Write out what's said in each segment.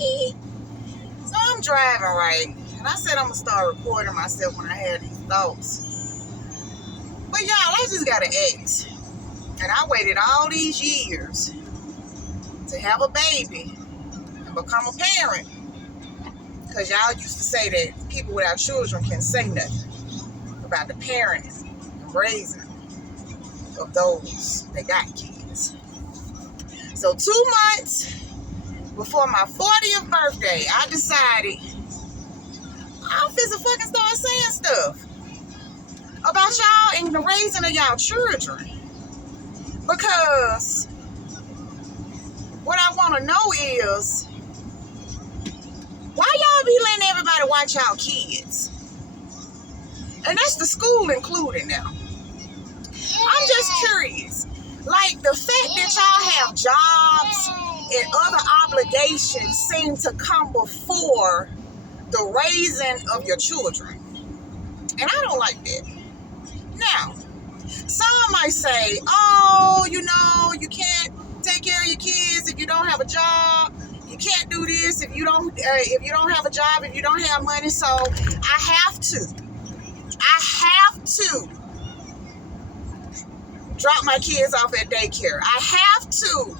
So I'm driving, right? And I said I'm going to start recording myself when I have these thoughts. But y'all, I just got to act. And I waited all these years to have a baby and become a parent. Because y'all used to say that people without children can say nothing about the parenting and raising of those that got kids. So 2 months before my 40th birthday, I decided I'm finna fucking start saying stuff about y'all and the raising of y'all children. Because what I want to know is, why y'all be letting everybody watch y'all kids? And that's the school included now. I'm just curious. Like, the fact that y'all have jobs and other obligations seem to come before the raising of your children. And I don't like that. Now, some might say, oh, you can't take care of your kids if you don't have a job. You can't do this if you don't have a job, if you don't have money. So I have to drop my kids off at daycare. I have to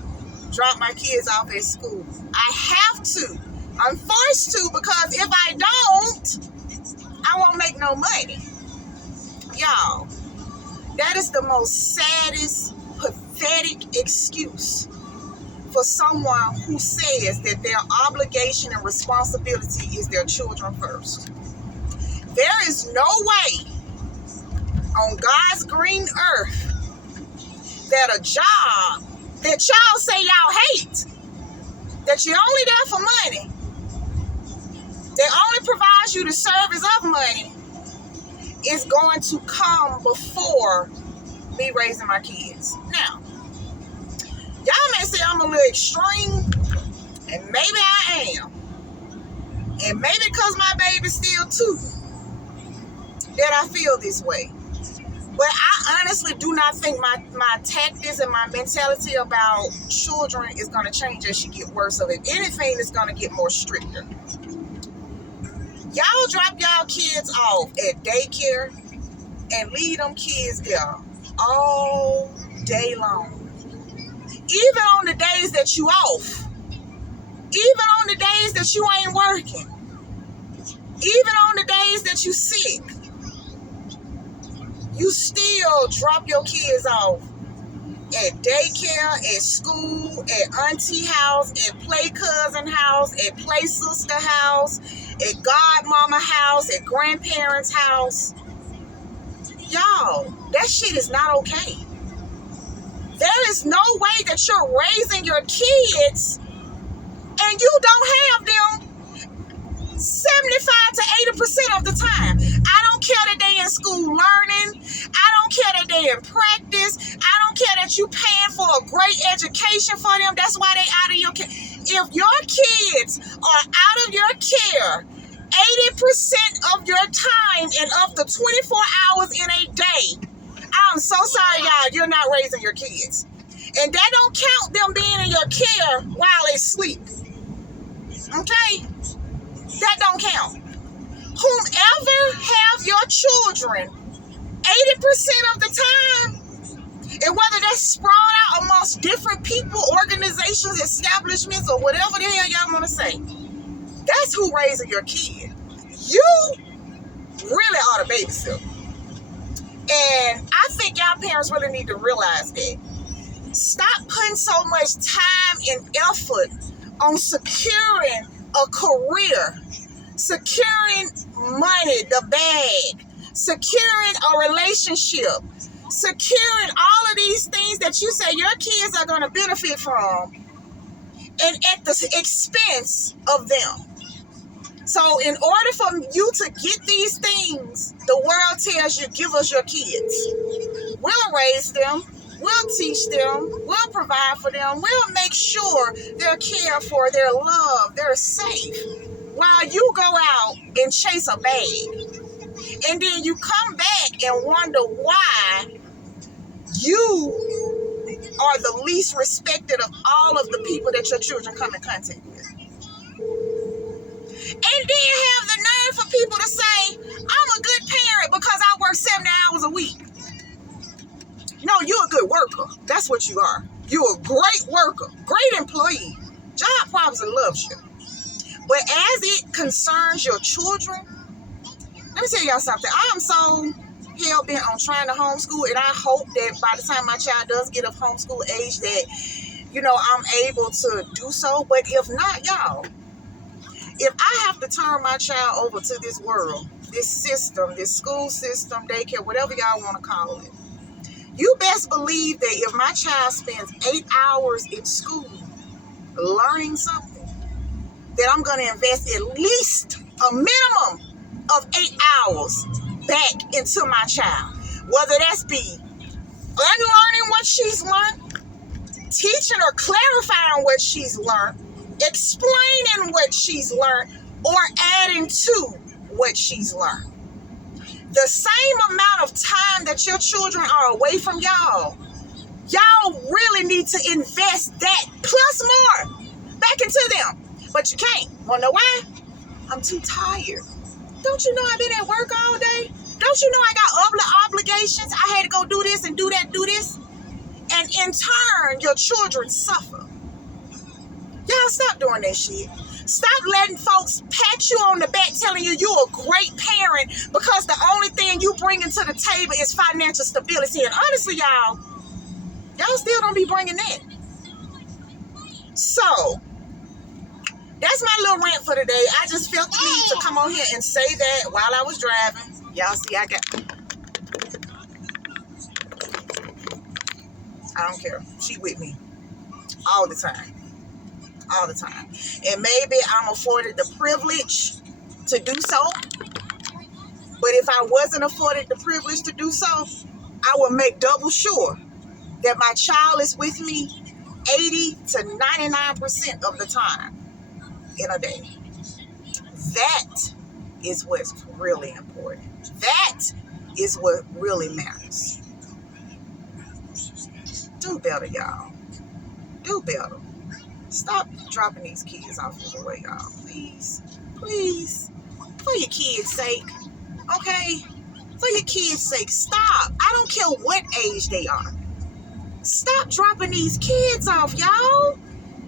drop my kids off at school. I have to. I'm forced to, because if I don't, I won't make no money. Y'all, that is the most saddest, pathetic excuse for someone who says that their obligation and responsibility is their children first. There is no way on God's green earth that a job that y'all say y'all hate, that you're only there for money, that only provides you the service of money, is going to come before me raising my kids. Now, y'all may say I'm a little extreme, and maybe I am. And maybe because my baby's still 2 that I feel this way. But I honestly do not think my tactics and my mentality about children is going to change as she get worse. Of it. Anything is going to get more stricter. Y'all drop y'all kids off at daycare and leave them kids there all day long. Even on the days that you off. Even on the days that you ain't working. Even on the days that you sick. You still drop your kids off at daycare, at school, at auntie house, at play cousin house, at play sister house, at godmama house, at grandparents' house. Y'all, that shit is not okay. There is no way that you're raising your kids and you don't have them 75 to 80% of the time. I don't care that they in school learning. I don't care that they in practice. I don't care that you paying for a great education for them. That's why they out of your care. If your kids are out of your care 80% of your time and up to 24 hours in a day, I'm so sorry, y'all, you're not raising your kids. And that don't count them being in your care while they sleep. Okay? That don't count. Whomever have your children 80% of the time, and whether that's spread out amongst different people, organizations, establishments, or whatever the hell y'all want to say, that's who raising your kid. You really ought to babysit. And I think y'all parents really need to realize that. Stop putting so much time and effort on securing a career, securing money, the bag, securing a relationship, securing all of these things that you say your kids are going to benefit from, and at the expense of them. So in order for you to get these things, the world tells you, give us your kids. We'll raise them. We'll teach them. We'll provide for them. We'll make sure they're cared for, they're loved, they're safe. While you go out and chase a bag. And then you come back and wonder why you are the least respected of all of the people that your children come in contact with. And then have the nerve for people to say, I'm a good parent because I work 70 hours a week. No, you're a good worker. That's what you are. You're a great worker, great employee. Job probably loves you. But as it concerns your children, let me tell y'all something. I am so hell-bent on trying to homeschool, and I hope that by the time my child does get of homeschool age that, I'm able to do so. But if not, y'all, if I have to turn my child over to this world, this system, this school system, daycare, whatever y'all want to call it, you best believe that if my child spends 8 hours in school learning something, that I'm going to invest at least a minimum of 8 hours back into my child. Whether that's be unlearning what she's learned, teaching or clarifying what she's learned, explaining what she's learned, or adding to what she's learned. The same amount of time that your children are away from y'all really need to invest that plus more back into them. But you can't. Wanna know why? I'm too tired. Don't you know I've been at work all day? Don't you know I got obligations? I had to go do this and do that, do this. And in turn, your children suffer. Y'all stop doing that shit. Stop letting folks pat you on the back telling you you're a great parent because the only thing you bring to the table is financial stability. And honestly, y'all still don't be bringing that. So, that's my little rant for today. I just felt the need to come on here and say that while I was driving. Y'all see, I don't care. She with me all the time. All the time. And maybe I'm afforded the privilege to do so. But if I wasn't afforded the privilege to do so, I would make double sure that my child is with me 80 to 99% of the time in a day. That is what's really important. That is what really matters. Do better, y'all. Do better. Stop dropping these kids off the way, y'all. Please. Please. For your kids' sake. Okay? For your kids' sake. Stop. I don't care what age they are. Stop dropping these kids off, y'all.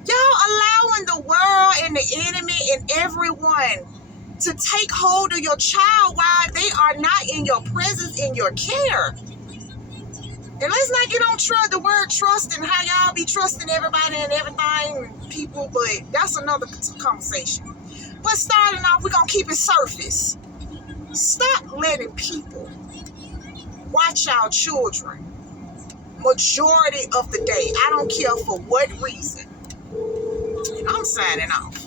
Y'all allowing the world and the enemy and everyone to take hold of your child while they are not in your presence, in your care. And let's not get on the word trust and how y'all be trusting everybody and everything and people, but that's another conversation. But starting off, we're going to keep it surface. Stop letting people watch our children majority of the day. I don't care for what reason. And I'm signing off.